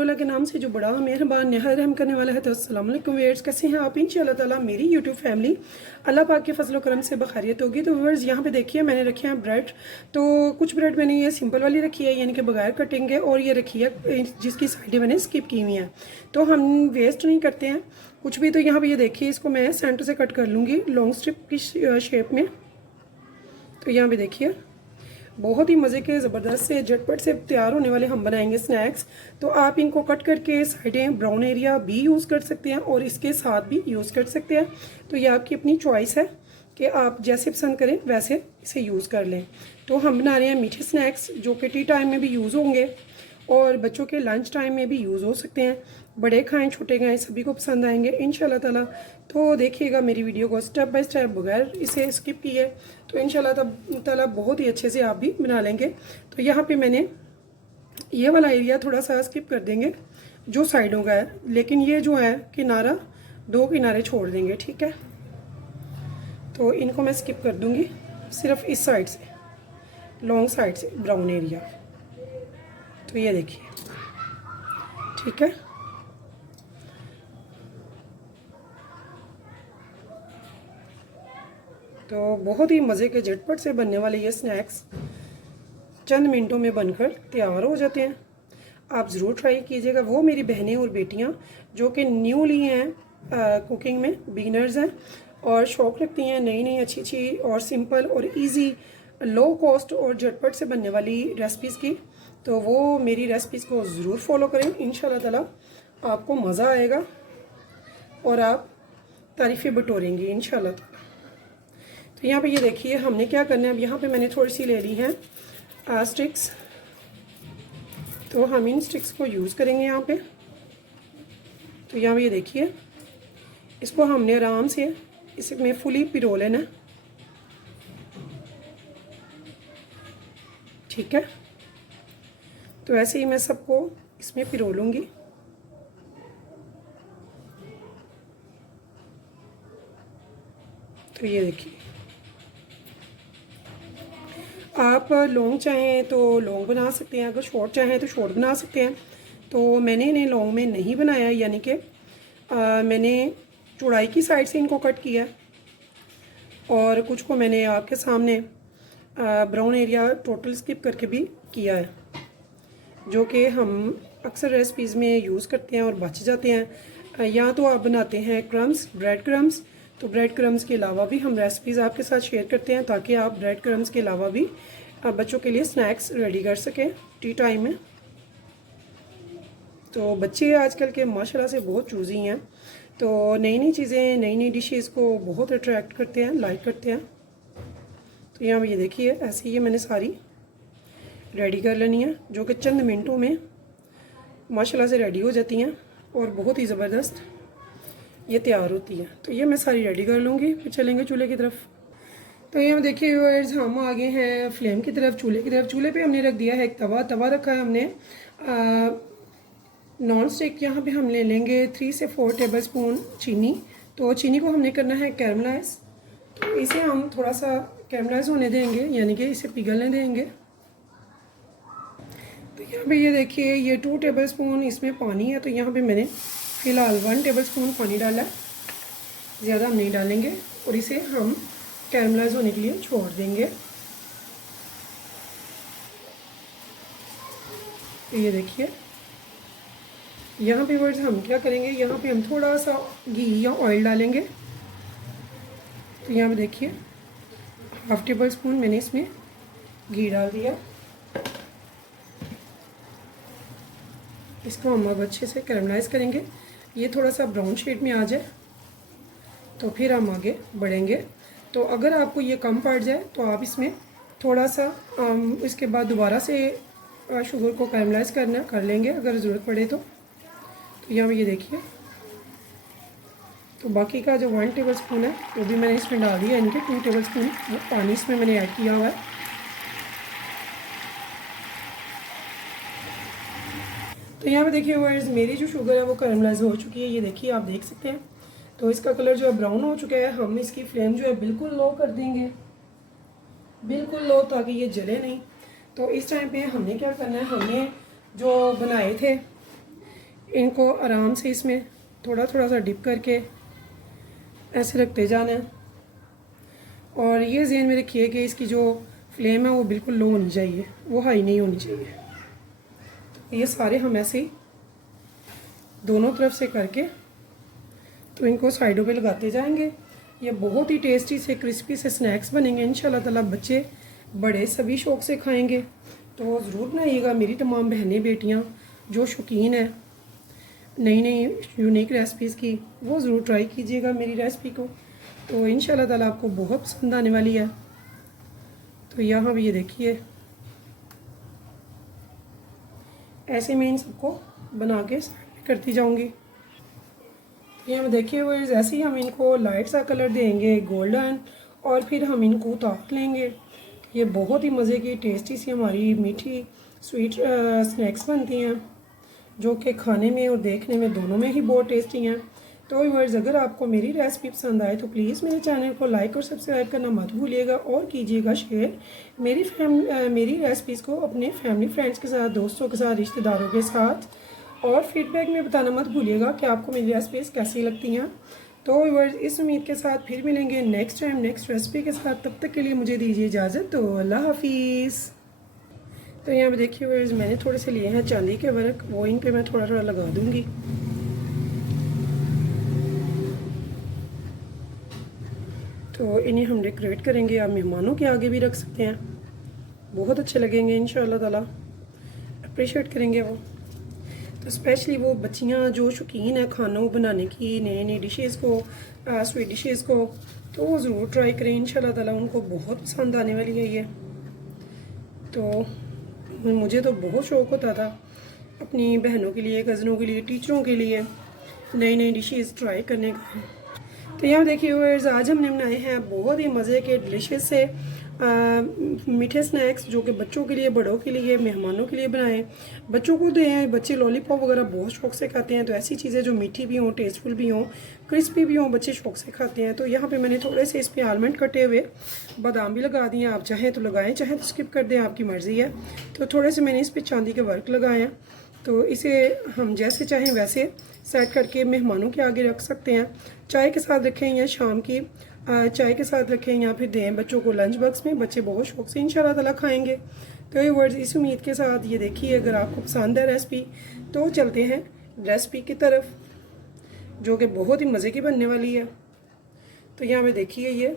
अल्लाह के नाम से जो बड़ा मेहरबान नहायत रहम करने वाला है। तो अस्सलाम वालेकुम व्यूअर्स, कैसे हैं आप? इंशाअल्लाह ताला मेरी यूट्यूब फैमिली अल्लाह पाक के फजल करम से बखैरियत होगी। तो व्यूअर्स यहाँ पे देखिए मैंने रखे हैं ब्रेड। तो कुछ ब्रेड मैंने ये सिंपल वाली रखी है यानी कि बगैर कटिंग है, और ये रखी है जिसकी साइडें मैंने स्किप की हुई हैं। तो हम वेस्ट नहीं करते हैं कुछ भी। तो यहाँ पर ये देखिए, इसको मैं सेंटर से कट कर लूँगी लॉन्ग स्ट्रिप की शेप में। तो यहाँ पे देखिए बहुत ही मज़े के ज़बरदस्त से झटपट से तैयार होने वाले हम बनाएंगे स्नैक्स। तो आप इनको कट करके साइडें ब्राउन एरिया भी यूज़ कर सकते हैं और इसके साथ भी यूज़ कर सकते हैं। तो ये आपकी अपनी चॉइस है कि आप जैसे पसंद करें वैसे इसे यूज़ कर लें। तो हम बना रहे हैं मीठे स्नैक्स जो कि टी टाइम में भी यूज़ होंगे और बच्चों के लंच टाइम में भी यूज़ हो सकते हैं। बड़े खाएं छोटे खाएं सभी को पसंद आएंगे इंशाल्लाह ताला। तो देखिएगा मेरी वीडियो को स्टेप बाय स्टेप बगैर इसे स्किप किए, तो इंशाल्लाह ताला बहुत ही अच्छे से आप भी बना लेंगे। तो यहाँ पे मैंने ये वाला एरिया थोड़ा सा स्किप कर देंगे जो साइडों का है, लेकिन ये जो है किनारा, दो किनारे छोड़ देंगे, ठीक है। तो इनको मैं स्किप कर दूँगी सिर्फ इस साइड से, लॉन्ग साइड से ब्राउन एरिया। तो ये देखिए, ठीक है। तो बहुत ही मज़े के झटपट से बनने वाले ये स्नैक्स चंद मिनटों में बनकर तैयार हो जाते हैं। आप ज़रूर ट्राई कीजिएगा। वो मेरी बहनें और बेटियां जो कि न्यूली हैं कुकिंग में, बिगिनर्स हैं और शौक़ रखती हैं नई नई अच्छी अच्छी और सिंपल और इजी लो कॉस्ट और झटपट से बनने वाली रेसिपीज़ की, तो वो मेरी रेसिपीज़ को ज़रूर फॉलो करें। इंशाल्लाह ताला आपको मज़ा आएगा और आप तारीफ़ें बटोरेंगी इंशाल्लाह ताला। तो यहाँ पे ये देखिए हमने क्या करना है। अब यहाँ पे मैंने थोड़ी सी ले ली हैं स्टिक्स, तो हम इन स्टिक्स को यूज़ करेंगे यहाँ पे। तो यहाँ पे ये देखिए, इसको हमने आराम से इसमें फुली पिरो लेना, ठीक है। तो ऐसे ही मैं सबको इसमें पिरो लूँगी। तो ये देखिए, आप लॉन्ग चाहें तो लॉन्ग बना सकते हैं, अगर शॉर्ट चाहें तो शॉर्ट बना सकते हैं। तो मैंने इन्हें लॉन्ग में नहीं बनाया, यानी कि मैंने चौड़ाई की साइड से इनको कट किया और कुछ को मैंने आपके सामने ब्राउन एरिया टोटल स्किप करके भी किया है, जो कि हम अक्सर रेसिपीज़ में यूज़ करते हैं और बच जाते हैं। या तो आप बनाते हैं क्रम्स, ब्रेड क्रम्स, तो ब्रेड क्रम्स के अलावा भी हम रेसिपीज़ आपके साथ शेयर करते हैं ताकि आप ब्रेड क्रम्स के अलावा भी बच्चों के लिए स्नैक्स रेडी कर सकें टी टाइम में। तो बच्चे आजकल के माशाल्लाह से बहुत चूज़ी हैं, तो नई नई चीज़ें, नई नई डिशेज़ को बहुत अट्रैक्ट करते हैं, लाइक करते हैं। तो यहाँ ये देखिए ऐसे ही मैंने सारी रेडी कर लेनी है, जो कि चंद मिनटों में माशाल्लाह से रेडी हो जाती हैं और बहुत ही ज़बरदस्त ये तैयार होती है। तो ये मैं सारी रेडी कर लूँगी, फिर चलेंगे चूल्हे की तरफ। तो ये देखिए व्यूअर्स, हम आगे हैं फ्लेम की तरफ, चूल्हे की तरफ। चूल्हे पे हमने रख दिया है एक तवा रखा है हमने नॉन स्टिक। यहाँ पे हम ले लेंगे 3 से 4 टेबल स्पून चीनी। तो चीनी को हमने करना है कैरमलाइज। तो इसे हम थोड़ा सा कैरमलाइज होने देंगे, यानी कि इसे पिघलने देंगे। तो यहाँ पे ये देखिए, ये 2 टेबल स्पून इसमें पानी है। तो यहाँ पे मैंने फ़िलहाल 1 टेबल स्पून पानी डाला है, ज़्यादा हम नहीं डालेंगे, और इसे हम कैरमलाइज होने के लिए छोड़ देंगे। तो ये देखिए यहाँ पे वर्ड्स हम क्या करेंगे, यहाँ पे हम थोड़ा सा घी या ऑयल डालेंगे। तो यहाँ पे देखिए 1/2 टेबल स्पून मैंने इसमें घी डाल दिया। इसको हम अब अच्छे से कैरमलाइज करेंगे। ये थोड़ा सा ब्राउन शेड में आ जाए तो फिर हम आगे बढ़ेंगे। तो अगर आपको ये कम पड़ जाए तो आप इसमें थोड़ा सा इसके बाद दोबारा से शुगर को कैरमलाइज कर लेंगे अगर ज़रूरत पड़े तो। यहाँ पे ये देखिए, तो बाकी का जो 1 टेबल स्पून है वो भी मैंने इसमें डाल दिया, इनके 2 टेबल स्पून पानी इसमें मैंने ऐड किया हुआ है। तो यहाँ पे देखिए व्यूअर्स, मेरी जो शुगर है वो कैरमलाइज हो चुकी है, ये देखिए आप देख सकते हैं। तो इसका कलर जो है ब्राउन हो चुका है। हम इसकी फ्लेम जो है बिल्कुल लो कर देंगे, बिल्कुल लो, ताकि ये जले नहीं। तो इस टाइम पे हमने क्या करना है, हमने जो बनाए थे इनको आराम से इसमें थोड़ा थोड़ा सा डिप करके ऐसे रखते जाना है। और ये ज़हन में रखिए कि इसकी जो फ्लेम है वो बिल्कुल लो होनी चाहिए, वो हाई नहीं होनी चाहिए। तो ये सारे हम ऐसे ही दोनों तरफ से करके तो इनको साइडों पे लगाते जाएंगे। ये बहुत ही टेस्टी से क्रिस्पी से स्नैक्स बनेंगे इंशाल्लाह ताला। बच्चे बड़े सभी शौक़ से खाएंगे, तो ज़रूर बनाइएगा मेरी तमाम बहनें बेटियां जो शौकीन है नई नई यूनिक रेसिपीज़ की, वो ज़रूर ट्राई कीजिएगा मेरी रेसिपी को, तो इंशाल्लाह ताला आपको बहुत पसंद आने वाली है। तो यहाँ भी ये देखिए ऐसे मैं इन सबको बना के करती जाऊँगी। तो यहाँ देखिए वो ऐसे ही हम इनको लाइट सा कलर देंगे गोल्डन, और फिर हम इनको उतार लेंगे। ये बहुत ही मज़े की टेस्टी सी हमारी मीठी स्वीट स्नैक्स बनती हैं, जो कि खाने में और देखने में दोनों में ही बहुत टेस्टी हैं। तो व्यूअर्स, अगर आपको मेरी रेसिपी पसंद आए तो प्लीज़ मेरे चैनल को लाइक और सब्सक्राइब करना मत भूलिएगा, और कीजिएगा शेयर मेरी रेसिपीज़ को अपने फैमिली फ्रेंड्स के साथ, दोस्तों के साथ, रिश्तेदारों के साथ, और फीडबैक में बताना मत भूलिएगा कि आपको मेरी रेसिपीज़ कैसी लगती हैं। तो व्यूअर्स, इस उम्मीद के साथ फिर मिलेंगे नेक्स्ट टाइम नेक्स्ट रेसिपी के साथ। तब तक के लिए मुझे दीजिए इजाज़त, तो अल्लाह हाफिज़। तो यहाँ पे देखिए व्यूअर्स, मैंने थोड़े से लिए हैं चांदी के वर्क, वो इन पे मैं थोड़ा थोड़ा लगा दूँगी। तो इन्हें हम डेकोरेट करेंगे, आप मेहमानों के आगे भी रख सकते हैं, बहुत अच्छे लगेंगे इंशाल्लाह ताला, अप्रिशिएट करेंगे वो। तो स्पेशली वो बच्चियां जो शौकीन है खानों बनाने की, नई नई डिशेज़ को, स्वीट डिशेज़ को, तो वो ज़रूर ट्राई करें इंशाल्लाह ताला, उनको बहुत पसंद आने वाली है ये। तो मुझे तो बहुत शौक़ होता था अपनी बहनों के लिए, कज़नों के लिए, टीचरों के लिए नई नई डिशेज़ ट्राई करने का। तो यहाँ देखिए व्यूअर्स, आज हमने बनाए हैं बहुत ही मज़े के डिलीशियस से मीठे स्नैक्स, जो कि बच्चों के लिए, बड़ों के लिए, मेहमानों के लिए बनाएं। बच्चों को दें, बच्चे लॉलीपॉप वगैरह बहुत शौक़ से खाते हैं, तो ऐसी चीज़ें जो मीठी भी हों, टेस्टफुल भी हों, क्रिस्पी भी हों, बच्चे शौक़ से खाते हैं। तो यहाँ पे मैंने थोड़े से इस पर आलमंड कटे हुए बादाम भी लगा दिए, आप चाहें तो लगाएं, चाहें तो स्किप कर दें, आपकी मर्ज़ी है। तो थोड़े से मैंने इस पर चांदी के वर्क लगाए हैं, तो इसे हम जैसे चाहें वैसे सेट करके मेहमानों के आगे रख सकते हैं। चाय के साथ रखें या शाम की चाय के साथ रखें, या फिर दें बच्चों को लंच बॉक्स में, बच्चे बहुत शौक़ से इंशाल्लाह ताला खाएंगे। तो ये वर्ड्स इस उम्मीद के साथ, ये देखिए अगर आपको पसंद है रेसिपी तो चलते हैं रेसिपी की तरफ, जो कि बहुत ही मज़े की बनने वाली है। तो यहाँ पे देखिए ये